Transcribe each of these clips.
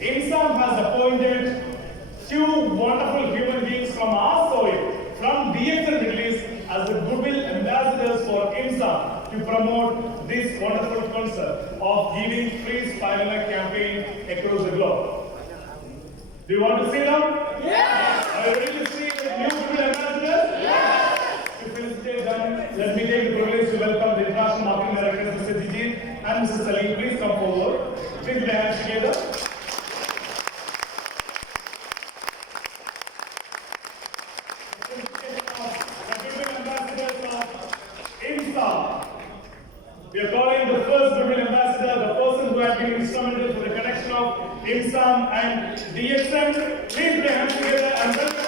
IMSAM has appointed two wonderful human beings from our soil, from DXN Middle East, as the goodwill ambassadors for IMSAM to promote this wonderful concept of giving free spirulina campaign across the globe. Do you want to see them? Yes! Are you ready to see the new goodwill ambassadors? Yes! To felicitate them, let me take the privilege to welcome the international marketing directors, Mr. Diji and Mr. Salim. Please come forward. Please put your hands together. We are calling the first goodwill ambassador, the person who has been instrumental for the connection of IMSAM and DXN. Please put your hands together and welcome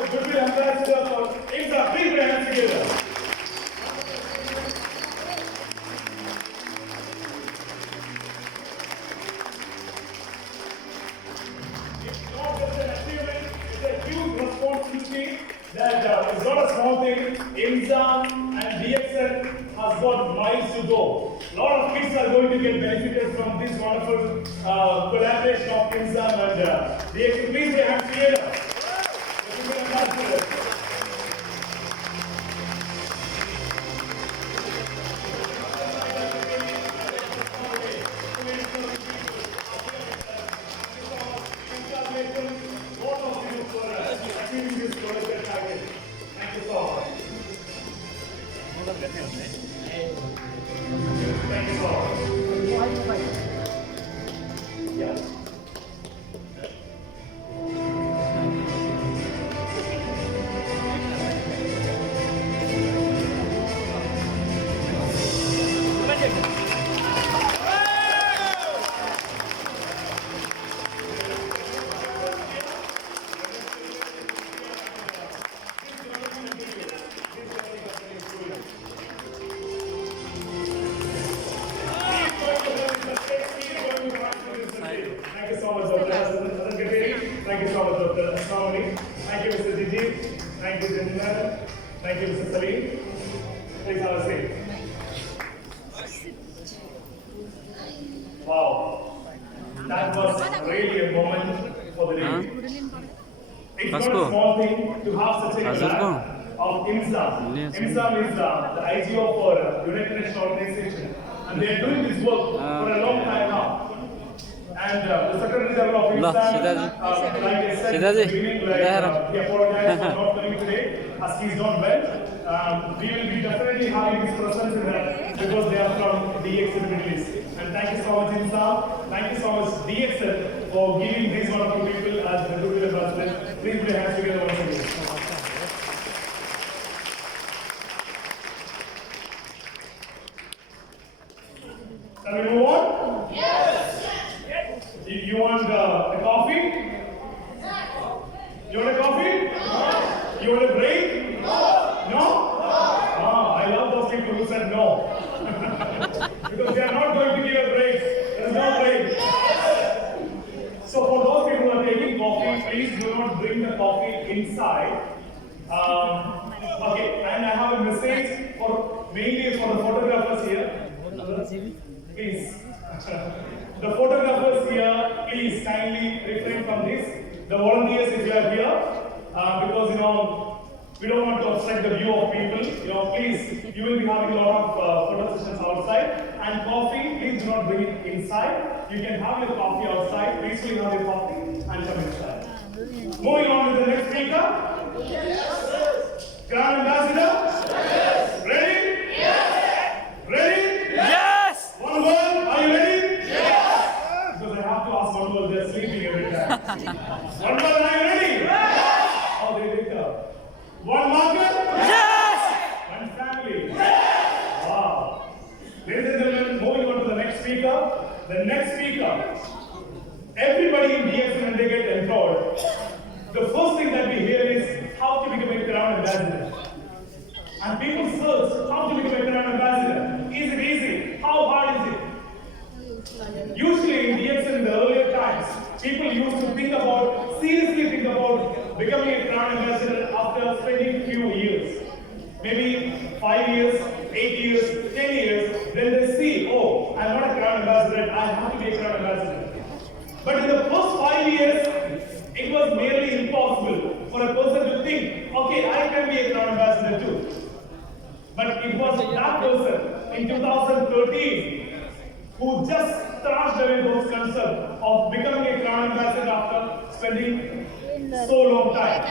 the goodwill ambassador for IMSAM. Please put your hands together. It's not just an achievement, it's a huge responsibility that it's not a small thing. IMSAM and DXN has got miles to go. A lot of kids are going to get benefited from this wonderful collaboration of IMSAM and DXN. Please put your hands together. Thank you so much, Dr. Thank you, Mr. Diji. Thank you, gentlemen. Thank you, Mr. Salim. Please have a seat. Wow. That was really a moment for the day. It's not a small thing to have such a plan of IMSAM. IMSAM is the IGO for United Nations Organization. And they are doing this work for a long time now. And the Secretary General of IMSAM, like I said in the beginning, he apologized for not coming today as he is not well. We will be definitely having his presence in that because they are from DXN Middle East. And thank you so much, IMSAM. Thank you so much, DXN, for giving these wonderful people as the goodwill ambassadors. Please put your hands together once again. Can we move on? Yes! You want a coffee? You want a coffee? No. You want a break? No. No? I love those people who said no. Because they are not going to give a break. There is no break. So for those people who are please do not bring the coffee inside. Okay, and I have a message for mainly for the photographers here. Please. The photographers here, please kindly refrain from this. The volunteers, if you are here, because we don't want to obstruct the view of people. Please, you will be having a lot of photo sessions outside. And coffee, please do not bring it inside. You can have your coffee outside. Peacefully have your coffee and come inside. Moving on to the next speaker. Yes. Grand Ambassador. Yes. Ready? Yes. Ready? Yes. One word. Are you ready? Yes. Because I have to ask one word. They're sleeping every time. One word. Are you ready? Yes. Oh, they wake up. One marker? Yes! One family? Yes! Wow. Ladies and gentlemen, moving on to the next speaker. The next speaker, everybody in DXN when they get enrolled, the first thing that we hear is how to become a Crown Ambassador. And people search how to become a Crown Ambassador. Is it easy? How hard is it? Usually in DXN in the earlier times, people used to seriously think about becoming a Crown Ambassador after spending few years. Maybe 5 years, 8 years, 10 years, then they see, oh, I'm not a Crown Ambassador, I have to be a Crown Ambassador. But in the first 5 years, it was nearly impossible for a person to think, okay, I can be a Crown Ambassador too. But it was that person in 2013 who just thrashed away those concepts of becoming a Crown Ambassador after spending so long time.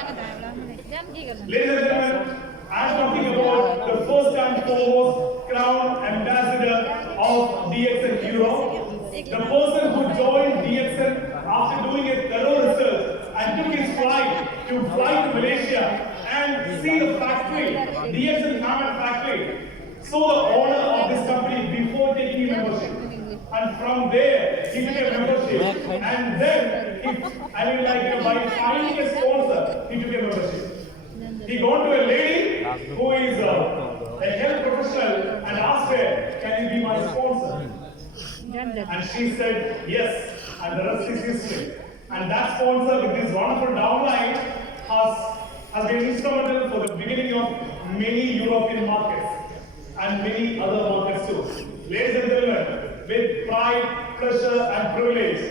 Ladies and gentlemen, I am talking about the first and foremost Crown Ambassador of DXN Europe. The person who joined DXN after doing a thorough research and took his flight to fly to Malaysia and see the factory, DXN Karana factory, saw the owner of this company before taking membership. And from there, he took a membership. And then, by finding a sponsor, he took a membership. He gone to a lady who is a health professional and asked her, can you be my sponsor? And she said, yes. And the rest is history. And that sponsor with this wonderful downline has been instrumental for the beginning of many European markets and many other markets too. Ladies and gentlemen, with pride, pleasure and privilege,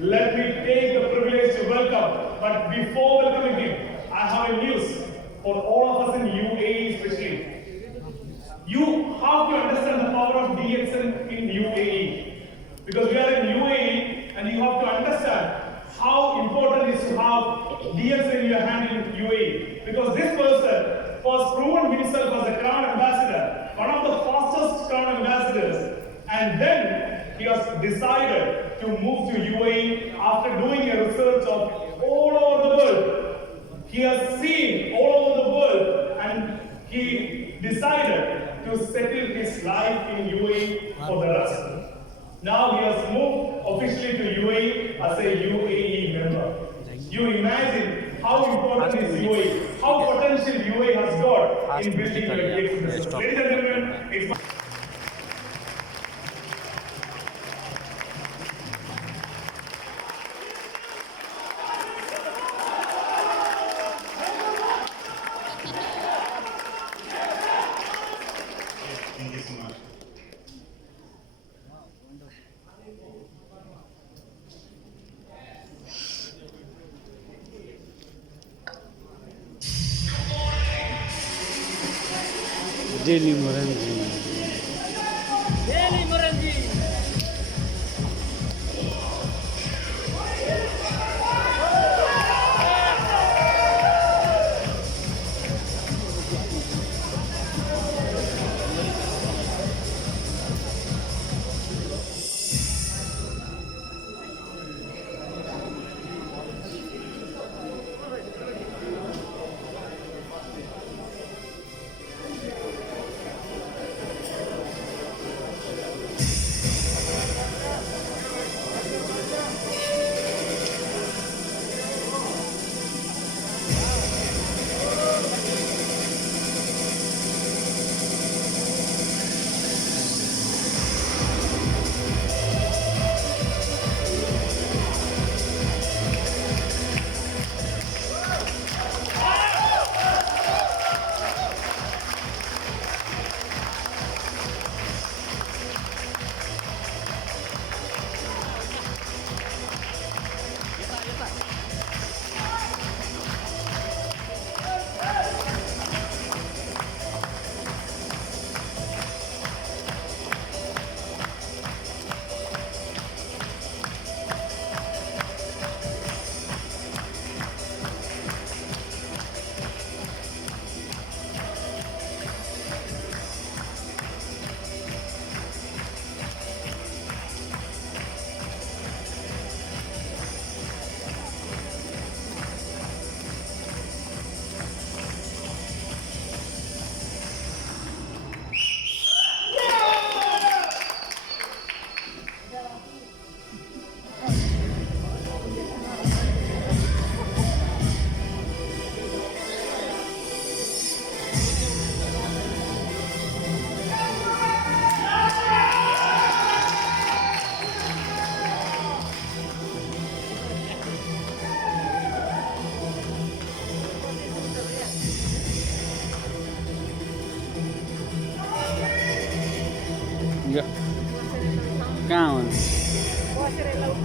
let me take the privilege to welcome. But before welcoming him, I have a news for all of us in UAE especially. You have to understand the power of DXN in UAE. Because we are in UAE and you have to understand how important it is to have DXN in your hand in UAE. Because this person was proven himself as a Crown Ambassador, one of the fastest Crown Ambassadors. And then he has decided to move to UAE after doing a research of all over the world. He has seen all over the world and he decided to settle his life in UAE for the rest. Now he has moved officially to UAE as a UAE member. You imagine how important is UAE, how potential UAE has got in building your business. Ladies and gentlemen, it's my Daily Morangi.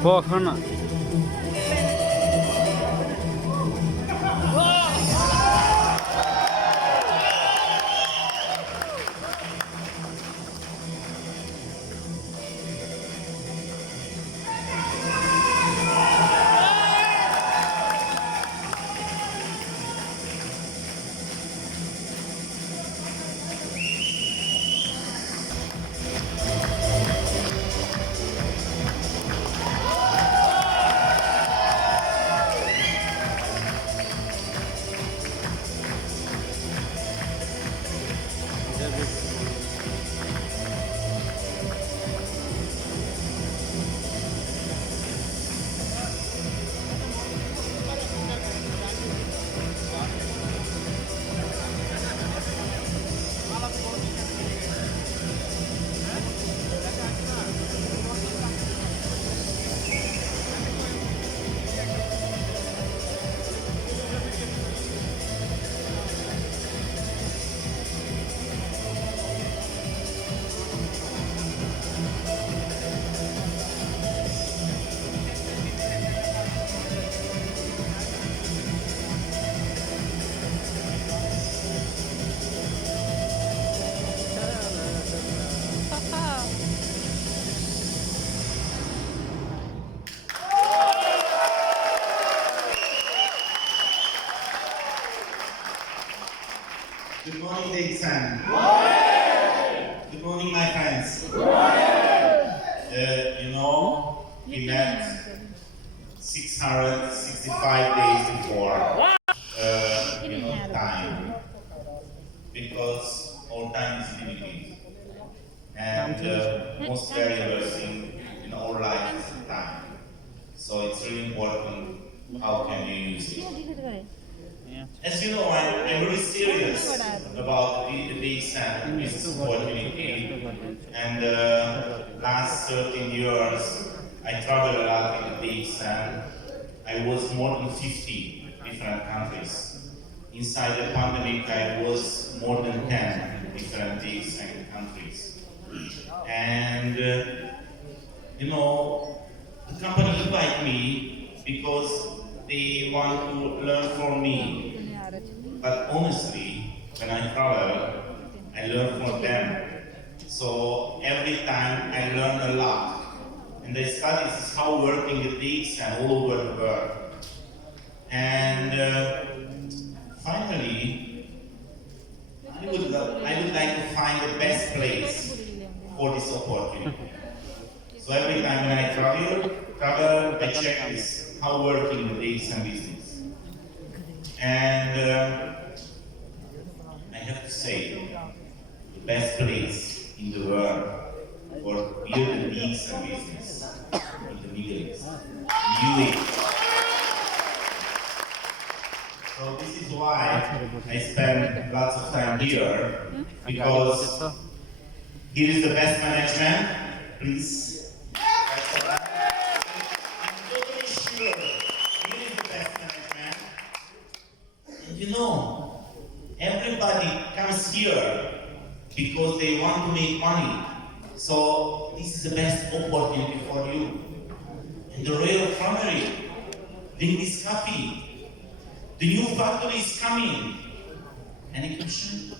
Go, karana. Good morning, Dixon. Good morning, my friends. We met 665 days before, time, because our time is limited. And most valuable thing in our life is time. So it's really important how can you use it. As you know, I'm really serious about the base and business opportunity. And last 13 years, I traveled a lot in the base and I was more than 50 different countries. Inside the pandemic, I was more than 10 different base and countries. And the company invited me because they want to learn from me. But honestly, when I travel, I learn from them. So every time I learn a lot. And I study this how working the digs and all over the world. And finally, I would like to find the best place for this opportunity. So every time when I travel, I check this how working the digs and business. And I have to say, the best place in the world for building digs and business in the Middle East, UAE. So this is why I spend lots of time here, because here is the best management. Please. I'm totally sure here is the best management. And everybody comes here because they want to make money. So this is the best opportunity for you. And the Royal Family, drink this coffee. The new factory is coming. Any question?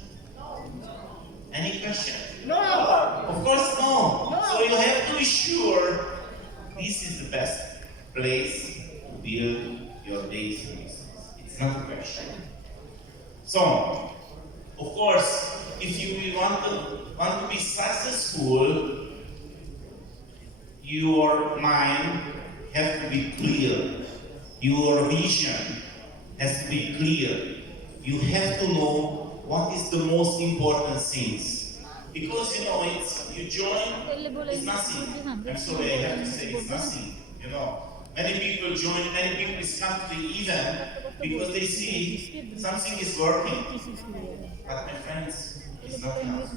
Any question? No! Of course no. So you have to be sure this is the best place to build your base business. It's not a question. So, of course, if you want to be successful, your mind has to be clear. Your vision has to be clear. You have to know what is the most important things. Because you join, it's nothing. I'm sorry, I have to say it's nothing. Many people join, many people come to the event because they see something is working. But my friends, it's not enough.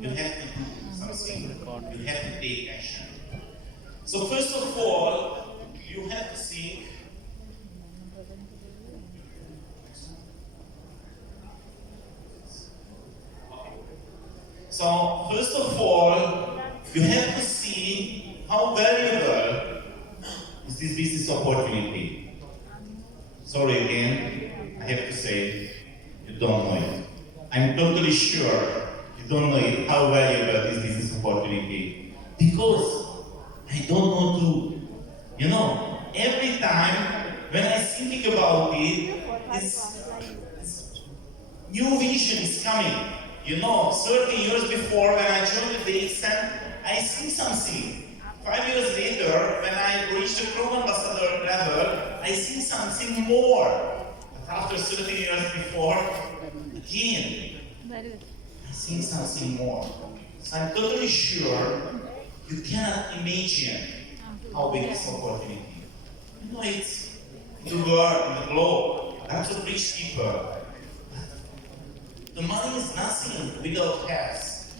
You have to do something. You have to take action. So first of all, you have to think. So first of all, you have to see how valuable opportunity. Sorry again, I have to say, you don't know it. I'm totally sure you don't know it, how valuable is this opportunity. Because I don't know to, every time when I think about it, this new vision is coming. 30 years before when I joined the dxn, I see something. 5 years later, when I reached the Chrome Ambassador level, I see something more. But after 30 years before, again, I see something more. So I'm totally sure you cannot imagine how big this opportunity. It's in the world, in the globe, lots of rich people. The money is nothing without health.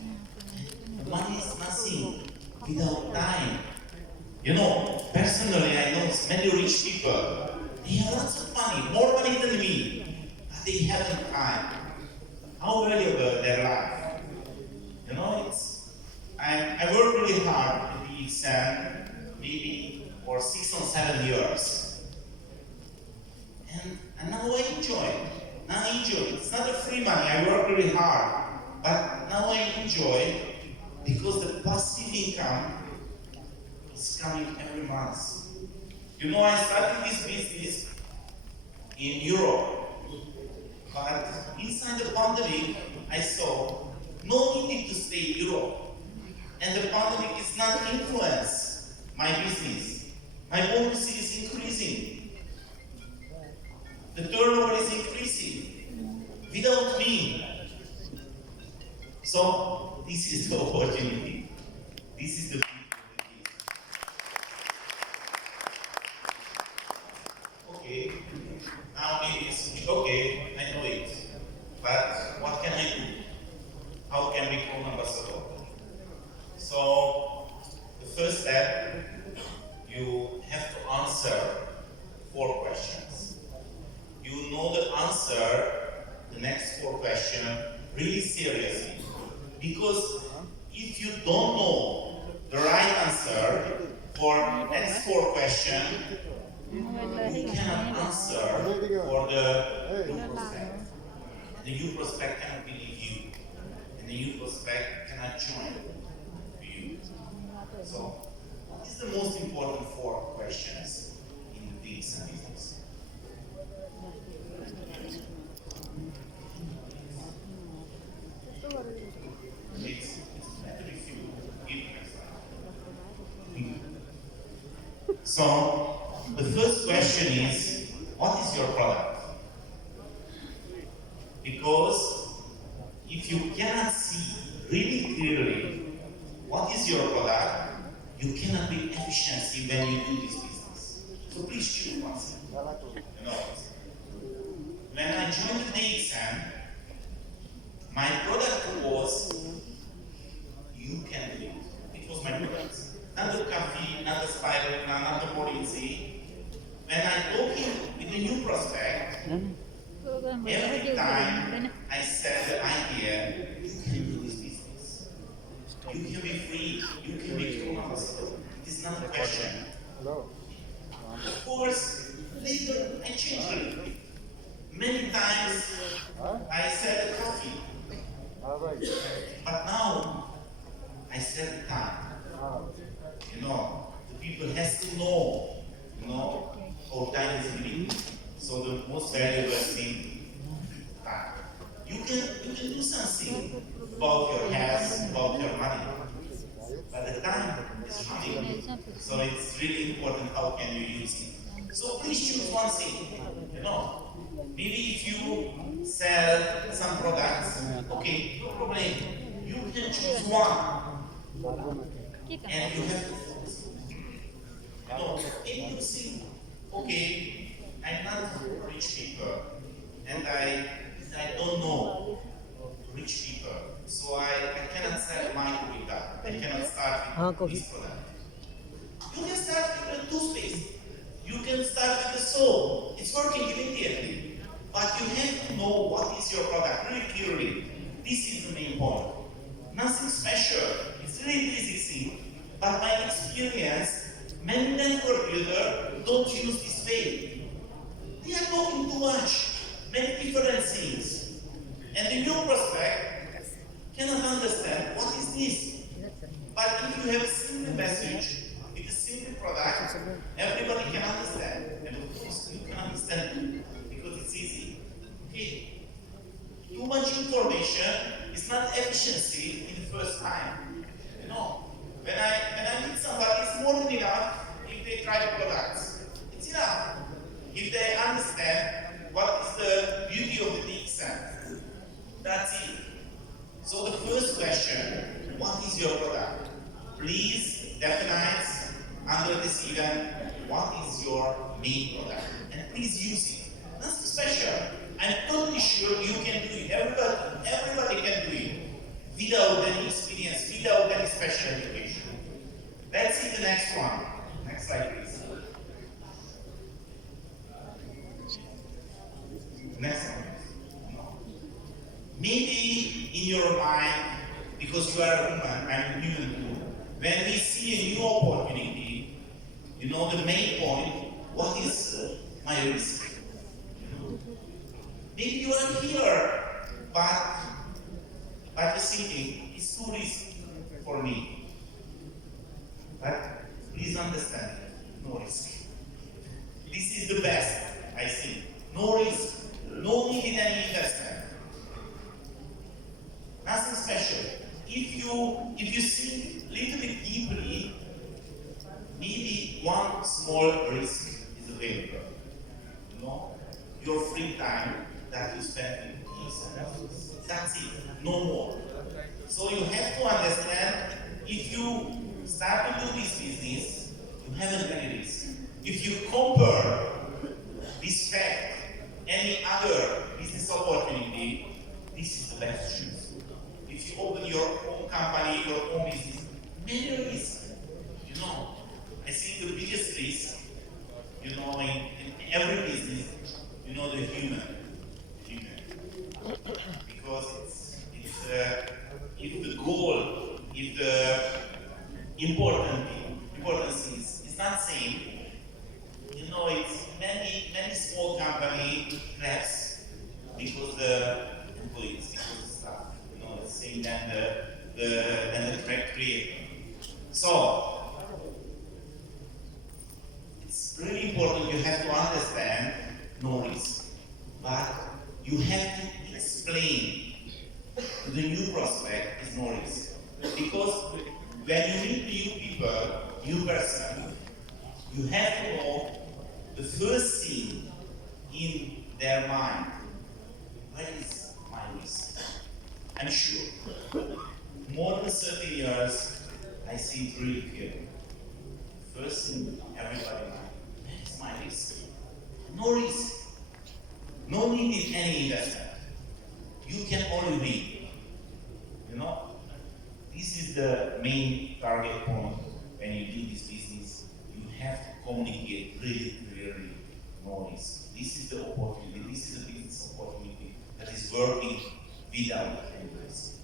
The money is nothing without time. Personally, I know many rich people. They have lots of money, more money than me, but they haven't time. How valuable their life? I work really hard at the exam, maybe for 6 or 7 years. And now I enjoy it. It's not a free money, I work really hard. But now I enjoy it because the passive income is coming every month. I started this business in Europe. But inside the pandemic, I saw no need to stay in Europe. And the pandemic is not influence my business. My bonus is increasing. The turnover is increasing without me. So this is the opportunity. This is the beauty of it. Okay, now maybe it's okay, I know it. But what can I do? How can we become ambassador? So the first step, you have to answer 4 questions. You know the answer, the next 4 questions, really seriously. Because if you don't know the right answer for next 4 questions, you cannot answer for the new prospect. And the new prospect cannot believe you. And the new prospect cannot join you. So, what is the most important 4 questions in the business? It's better if you give yourself. So, the first question is, what is your product? Because if you cannot see really clearly what is your product, you cannot be efficient when you do this business. So please choose one thing. When I joined the dxn, my product was, you can do it. It was my product. Not the coffee, not the spiral, not the policy. When I talking with a new prospect, every time I said the idea, you can do this business. You can be free, you can be ambassador. It is not a question. Of course, later I changed a little bit. Many times I said coffee. But now I said time. The people has to know, how time is living. So the most valuable thing, time. You can do something about your health, about your money. But the time is running. So it's really important how can you use it. So please choose one thing. Maybe if you sell some products, okay, no problem. You can choose one. And you have to focus. If you think, okay, I'm not rich people, and I don't know rich people, so I cannot sell my product. I cannot start with this product. You can start with the toothpaste. You can start with the soap. It's working immediately. But you have to know what is your product really clearly. This is the main point. Nothing special. It's really basic thing. But my experience, many network builder don't use this way. They are talking too much, many different things. And the new prospect cannot understand what is this. But if you have a simple message, with a simple product, everybody can understand. And of course, you can understand too, because it's easy. Okay. Too much information is not efficiency in the first time. No. When I meet somebody, it's more than enough if they try the products. It's enough. If they understand what is the beauty of the dxn. That's it. So the first question, what is your product? Please define under this event, what is your main product? And please use it. Nothing special. I'm totally sure you can do it. Everybody can do it without any experience, without any special education. Let's see the next one. Next slide, please. Next one. Maybe in your mind, because you are a woman, I'm a human too, when we see a new opportunity, you know the main point, what is my risk? Maybe you are here, but you're thinking, it's too risky for me. But please understand, no risk. This is the best, I think. No risk, no needed any investment. Nothing special. If you think a little bit deeply, maybe one small risk is available. You know, your free time that you spend in peace. That's it, no more. So you have to understand, if you start to do this business, you haven't any risk. If you compare this fact, any other business opportunity, this is the best choice. If you open your own company, your own business, many risks. You know, I think the biggest risk, you know, in every business, you know, the human. Because it's if the goal, if the important things is not same, you know, it's many small company collapse because the employees, because the staff, you know, it's same than the creator. So it's really important. You have to understand no risk, but you have to explain to the new prospect is no risk. Because when you meet new people, new person, you have to know the first thing in their mind. What is my risk? I'm sure. More than 30 years, I see it really clearly. First thing everybody knows, what is my risk? No risk. No need in any investment. You can only win. You know? This is the main target point when you do this business. You have to communicate really clearly, no risk. This is the opportunity, this is the business opportunity that is working without any risk.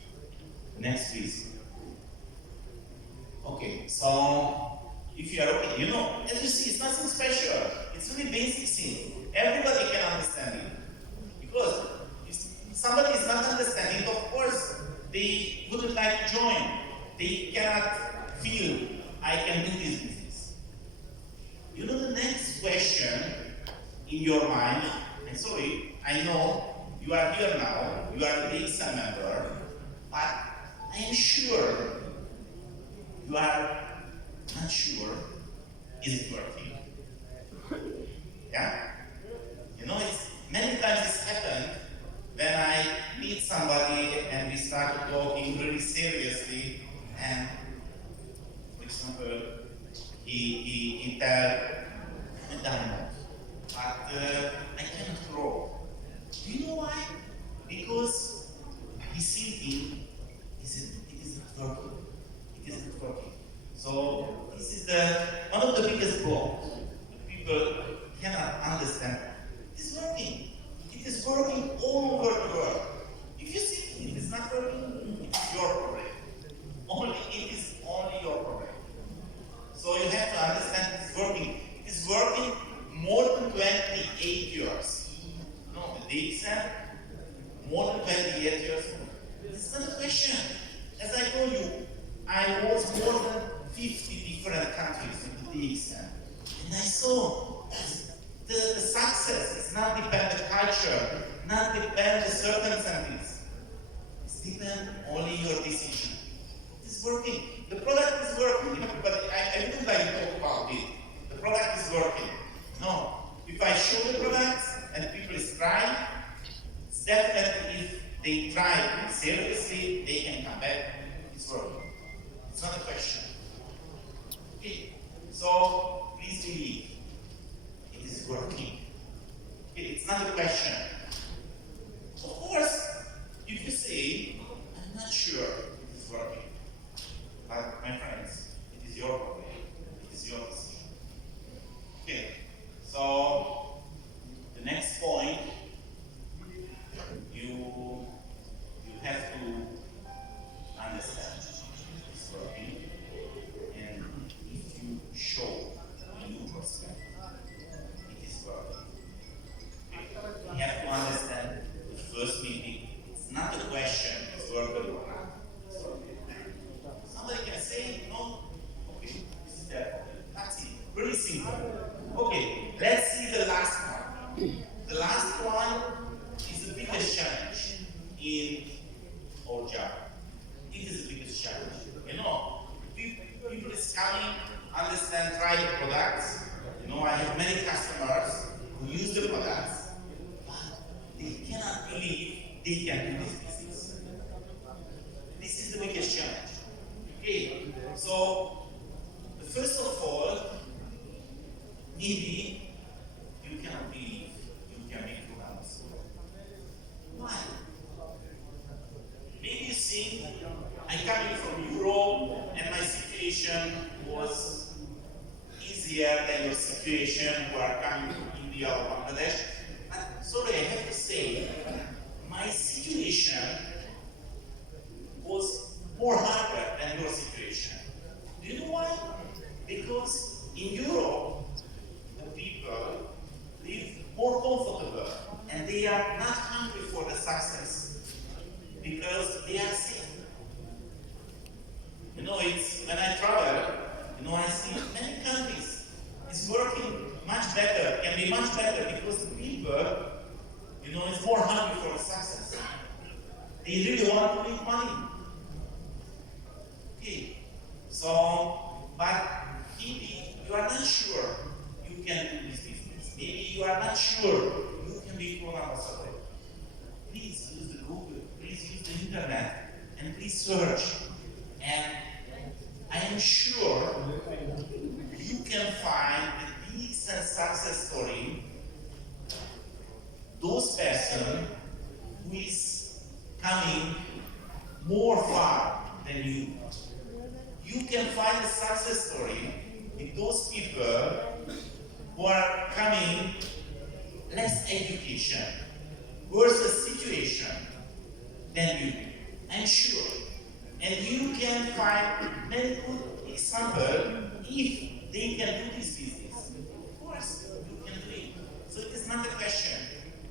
Next, please. Okay, so if you are okay, you know, as you see, it's nothing special. It's really basic thing. Everybody can understand it. Because if somebody is not understanding, of course, they wouldn't like to join. They cannot feel, I can do this business. You know the next question in your mind, and sorry, I know you are here now, you are the dxn member, but I am sure you are not sure, is it working? Yeah? You know, it's many times it's happened when I meet somebody and we start talking really seriously, and for example, he tell a diamond, but I cannot grow. Do you know why? Because he's thinking, it is not working. It is not working. So this is one of the biggest blocks. People cannot understand structure not depend on circumstances. It's depend only your decision. It's working. The product is working, but I wouldn't like to talk about it. The product is working. No. If I show the products and people is trying, it's definitely if they try seriously, they can come back. It's working. It's not a question. Okay. So please believe it is working. Okay. It's not a question. Of course, if you say, I'm not sure it is working, but my friends, it is your problem. It is your decision. Okay. So the next point, you have to understand it's working, and if you show a new perspective, it is working. You have to understand the first meeting. It's not a question, it's working or not. It's working. Somebody can say, no, okay, this is that. That's it. Very simple. Okay, let's see the last one. The last one is the biggest challenge in our job. It is the biggest challenge. You know, people is coming, understand, try the products. You know, I have many customers who use the products, but they cannot believe they can do this business. This is the biggest challenge. Okay, so first of all, maybe you cannot believe you can make programs. Why? Maybe you think I'm coming from Europe and my situation was easier than your situation who are coming from India or Bangladesh. But sorry, I have to say, my situation was more harder than your situation. Do you know why? Because in Europe, the people live more comfortable and they are not hungry for the success because they are sick. You know, it's when I travel, you know, I see many countries it's working much better, can be much better because the people, you know, is more hungry for the success. They really want to make money. Okay, so, but maybe you are not sure you can do this business. Maybe you are not sure you can be Pura ambassador. Please use the Google, please use the internet, and please search. And I am sure you can find the decent success story, those person who is coming more far than you. You can find a success story with those people who are coming less education, worse situation than you. I'm sure. And you can find many good examples if they can do this business. Of course, you can do it. So it is not a question.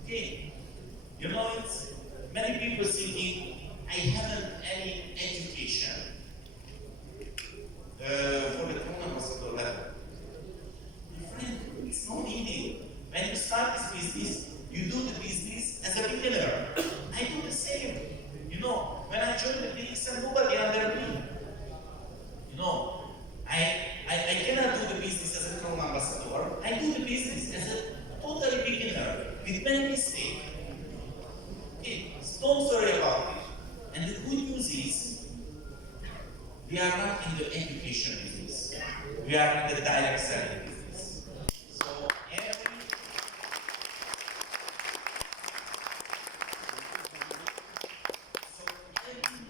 Okay. You know, it's many people thinking, I haven't any education for the Karana ambassador level. My friend, it's not needed. When you start this business, you do the business as a beginner. I do the same. You know, when I joined the business, nobody under me. You know, I cannot do the business as a Karana ambassador. I do the business as a totally beginner with many mistakes. Okay, so don't worry about it. And the good news is, we are not in the education business. We are in the direct selling business. So every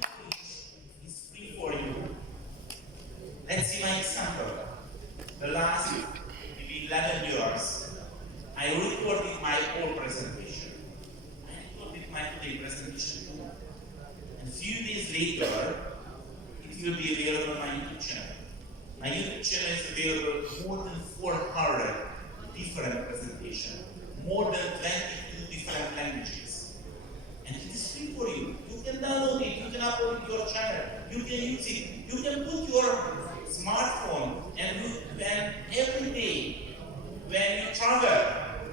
knowledge is free for you. Let's see my example. The last maybe 11 years, I recorded my whole presentation. I recorded my today presentation. And a few days later, it will be available on my YouTube channel. My YouTube channel is available more than 400 different presentations, more than 22 different languages. And it is free for you. You can download it, you can upload it to your channel, you can use it, you can put your smartphone and every day when you travel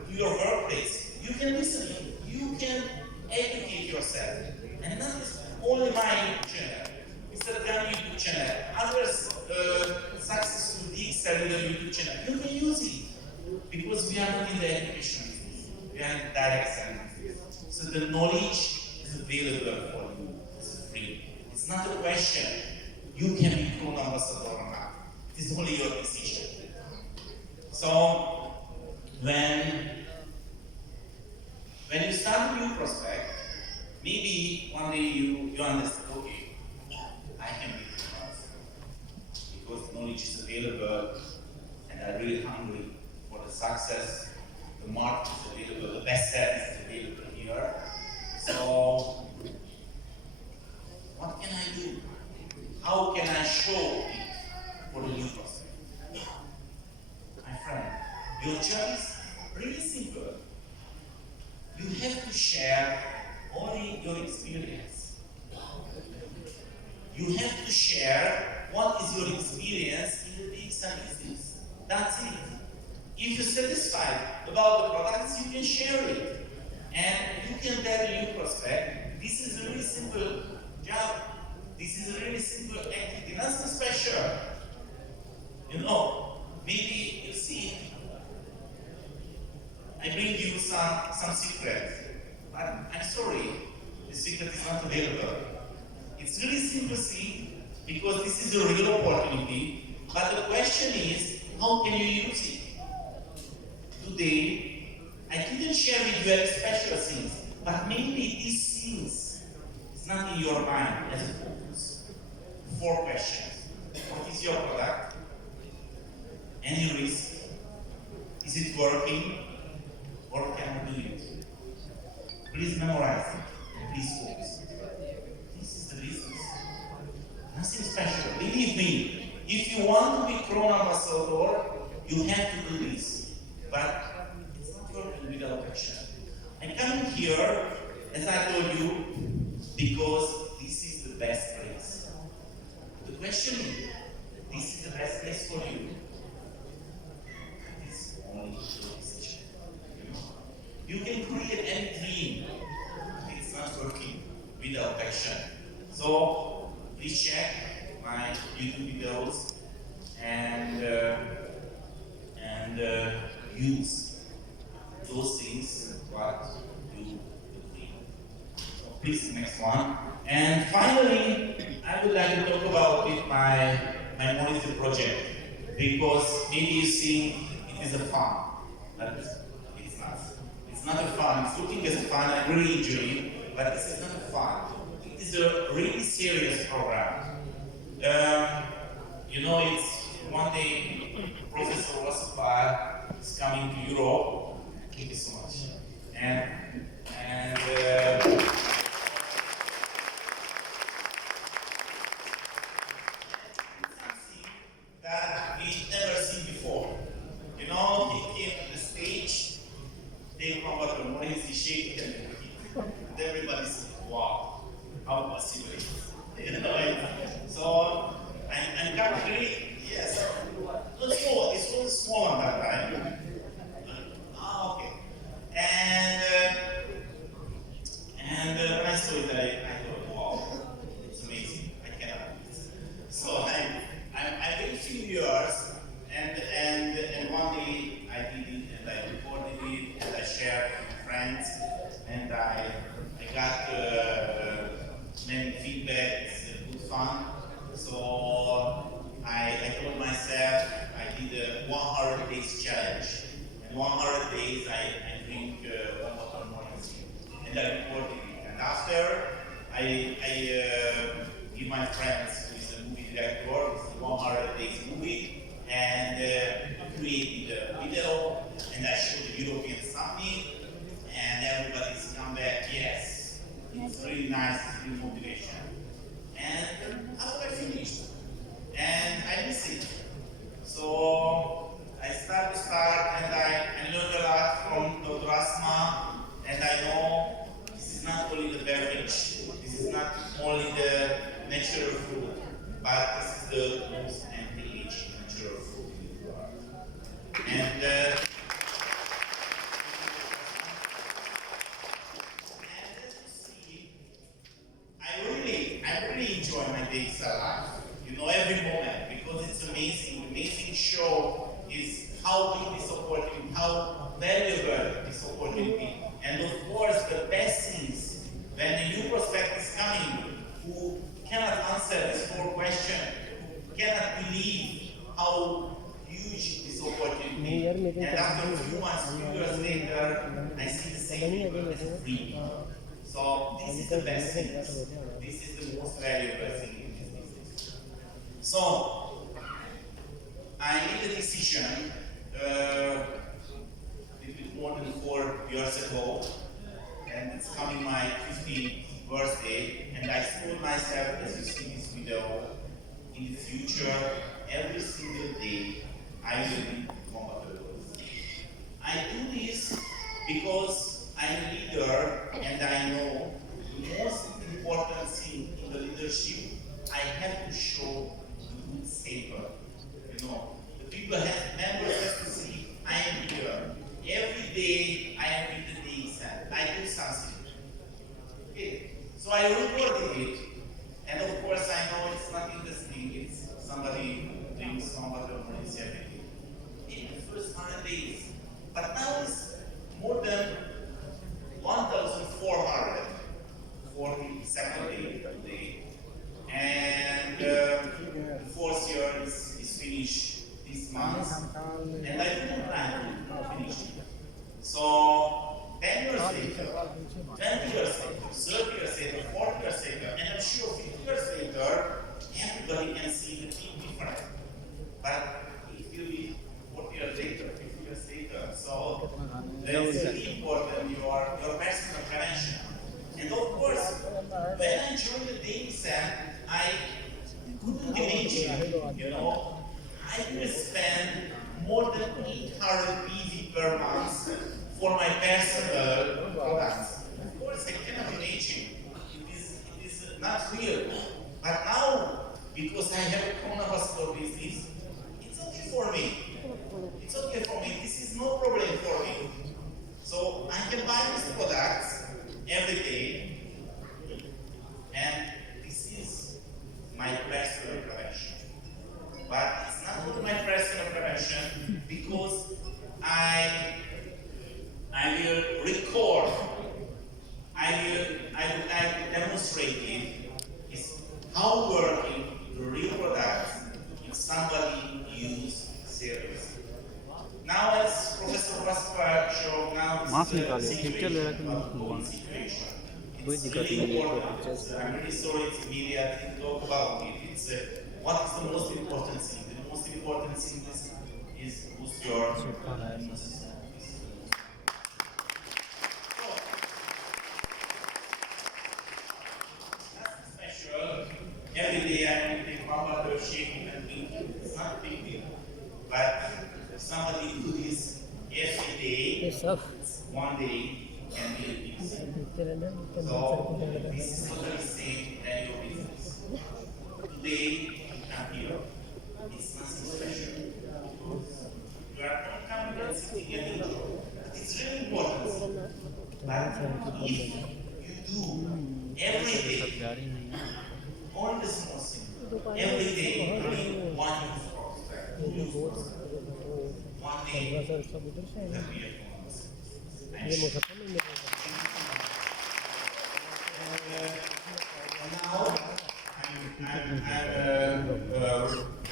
to your workplace, you can listen to it. We are in direct sense. So the knowledge is available for you. It's free. It's not a question. You can be Kron ambassador or not. It is only your decision. So when you start a new prospect, maybe one day you understand, okay, I can be Kron ambassador because knowledge is available and I'm really hungry for the success. The market is available, the best service is available here. So, what can I do? How can I show it for the new prospect? My friend, your job is really simple. You have to share only your experience. You have to share what is your experience in the DXN business. That's it. If you're satisfied about the products, you can share it. And you can tell the new prospect, this is a really simple job. This is a really simple activity, nothing special. You know, maybe you see, I bring you some secret, but I'm sorry, the secret is not available. It's really simple thing, because this is a real opportunity, but the question is, how can you use it? Today, I didn't share with you any special things, but maybe these things is not in your mind as a focus. 4 questions. What is your product? Any risk? Is it working? Or can we do it? Please memorize it. Please focus. This is the business. Nothing special. Believe me, if you want to be Kron ambassador, you have to do this. But it's not working without action. I'm coming here, as I told you, because this is the best place. The question is, this is the best place for you. It's only your decision. You can create any dream. It's not working without action. So please check my YouTube videos and use those things what you do. So please, next one. And finally, I would like to talk about it, my monitor project, because maybe you think it is a fun, but it's not. It's not a fun. It's looking as a fun and really enjoying, but this is not a fun. It is a really serious program. You know, it's one day Professor asafal is coming to Europe. Thank you so much. And something that we've never seen before. You know, he came to the stage, they come up with what is he shaking and everybody said, wow, how possible is it? You know, so I'm currently, yes, not small, it was small on that time. Okay. And when I saw it, I thought, wow, it's amazing. I cannot do this. So I waited a few years, and one day I did it, and I recorded it, and I shared with friends, and I got many feedback. It's good fun. So I told myself I did a 100 days challenge. And 100 days I drink 1 bottle morning, and I recorded it. And after I give my friends who is a movie director, it's a 100 days movie, and created a video, and I showed the European summit, and everybody's come back, yes, it's really nice, it's really motivation. And after I finished, and I miss it. So I start, and I learned a lot from Dr. Asma, and I know this is not only the beverage, this is not only the natural food, but this is the most anti-aging natural food in the world. And as you see, I opportunity. And of course, the best things when a new prospect is coming who cannot answer this whole question, who cannot believe how huge this opportunity. And after a few months, few years later, I see the same people as free. So this is the best thing. This is the most valuable thing in this business. So I made a decision a little bit more than 4 years ago, and it's coming my 50th birthday, and I told myself, as you see this video, in the future, every single day, I will be comfortable. I do this because I'm a leader, and I know the most important thing in the leadership, I have to show the good savor. You know, the people members have to see, I am here. Every day, I am with the dxn. I do something. Okay. So I recorded it, and of course I know it's not interesting, it's somebody doing somebody or everything. In the first 100 days. But now it's more than 1,440 day today. And the fourth year is finished this month. And I didn't plan to finish it. So 10 years later, 20 years later, 30 years later, 40 years later, and I'm sure 50 years later, everybody can see the big difference. But it will be 40 years later, 50 years later. So it's really important your personal prevention. And of course, when I joined the dxn, I couldn't imagine, you know, I will spend more than 800 PV per month for my personal products. Of course, I cannot imagine. It is not real. But now, because I have a chronovascular disease, it's okay for me. It's okay for me. This is no problem for me. So I can buy these products every day, and this is my personal prevention. But it's not only my personal prevention because I will record, I would like to demonstrate it, is how working the real products if somebody use seriously. Now as Professor Vaspar showed, now this is a situation, not one situation. It's really important. I'm really sorry it's media didn't talk about it. It's what is the most important thing? The most important thing is boost your immune system. Every day I will take one bottle of shake and drink. It's not a big deal. But if somebody do this every day, one day can be a big thing. So this is totally same than your business. Today I'm here. It's nothing special. You are not coming and sitting and enjoy. It's really important. But if you do every day, on the small thing, every day, only one use prospect, 2 use prospect. One day, you have to be a now,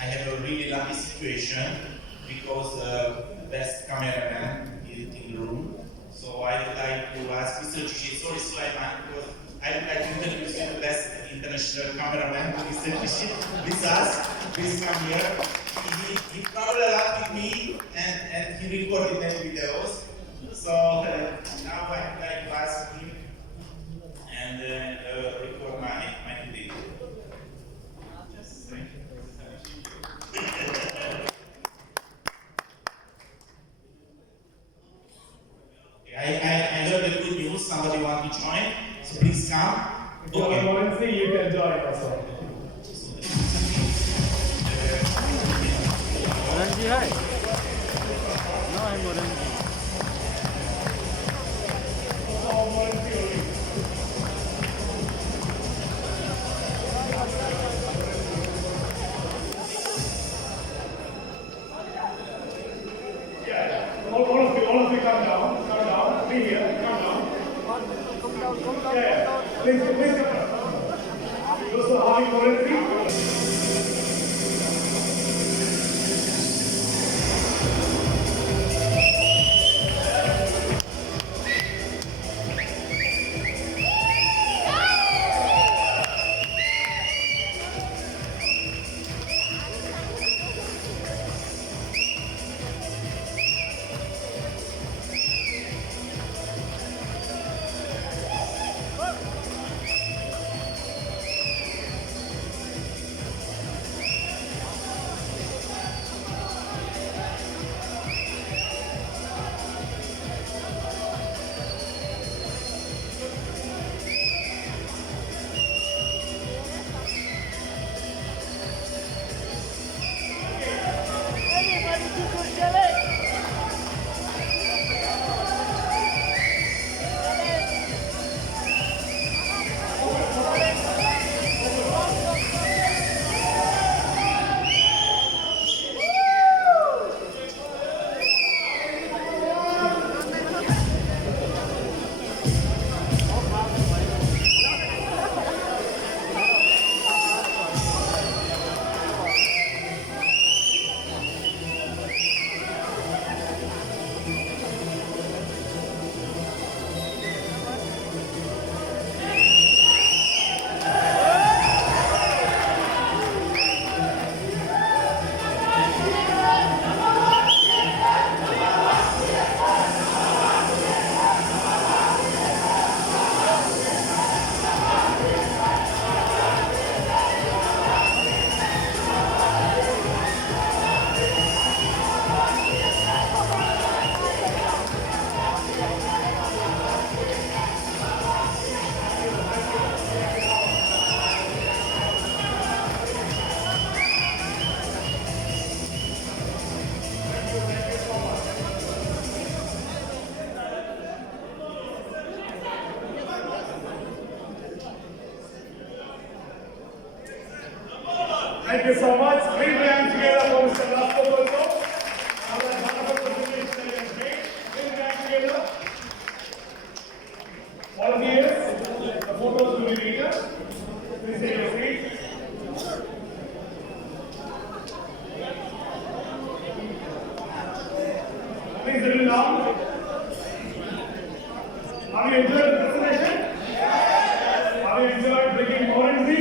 I have a really lucky situation because the best cameraman is in the room. So I would like to ask Mr. Chichi, sorry Sulaiman, because I would like to introduce you the best international cameraman, Mr. Chichi, with us. Please come here. He traveled a lot with me and he recorded many videos. So now I would like to ask him and record my video. I heard the good news, somebody wants to join, so please come. If you want to see, you can join also. Orange, hi. No, I'm orange. Yeah, all of you come down, be here. Please come. Those who are having currency. Thank you so much. Bring your hands together for Mr. Rastro also. Our wonderful presentation that he has made. Bring your hands together. All of you, the photos will be later. Please take your seat. Please settle down. Have you enjoyed the presentation? Yes. Have you enjoyed bringing Morency?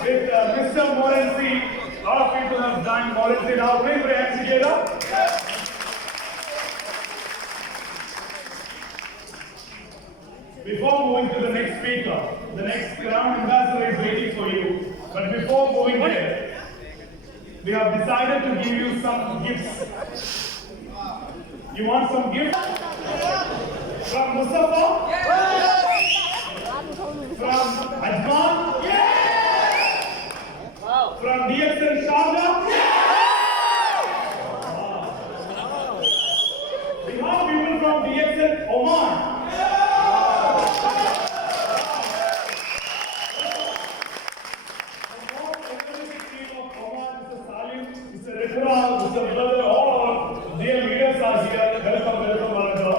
With Mr. Morency, a lot of people have done Morency now. Please put your hands together. Before moving to the next speaker, the next crown ambassador is waiting for you. But before moving there, we have decided to give you some gifts. You want some gifts? From Mustafa? Yes. From Ajman? Yes. From dxnnproducts? We have people from DXN Oman. Mr. Rekura, Mr. Brother, all their leaders are here. Welcome, Manager.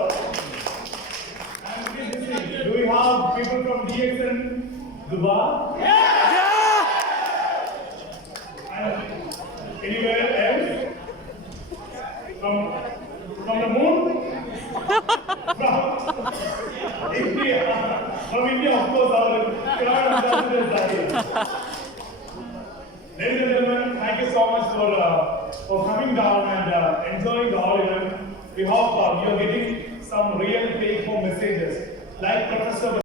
And please listen, do we have people from DXN Dubai? And anywhere else? From the moon? From India. From India, of course, our crowd ambassadors are here. Ladies and gentlemen, thank you so much for coming down and enjoying the whole event. We hope you are getting some real take-home messages like Professor